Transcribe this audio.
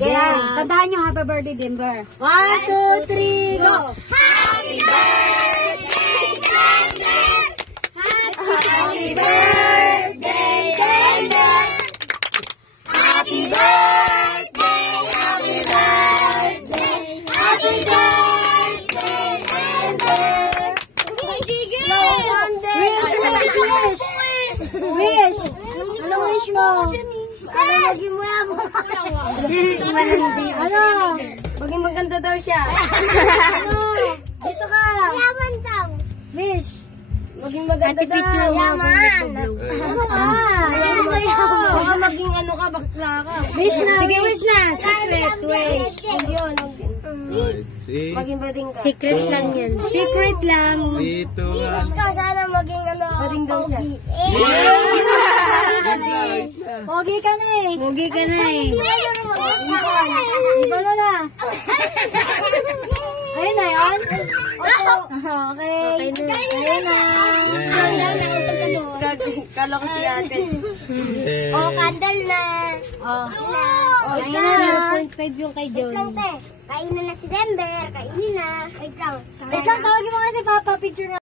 Yan. Tandaan nyo, happy birthday, Denver. 1, 2, 3, go! Happy birthday, Denver! Happy birthday, Denver! Happy birthday, happy birthday, happy birthday, Denver! Wish! Ano wish mo? Ano? Maging maganda daw siya. Ano? Dito ka! Yaman daw. Wish! Maging maganda daw. Yaman. Ano ka? Baka maging ano ka, bakla ka. Wish na! Sige, wish na. Secret, wish. Hindi yun. Maging bading ka. Secret lang yan. Secret lang. Dito Wish ka sana maging ano. Bading daw siya. Pogi ka na eh! Mugi ka na eh. Ibalo na! Ayun na yun? Okay. Ayun na. Kala ko si ate. Oh, candle na. Oh. Oh, Ayun na. 0.5 yung kay John. Kainin na si Denver. Kainin na. Wait lang. Ikaw, tawagin mo kasi Papa, picture na.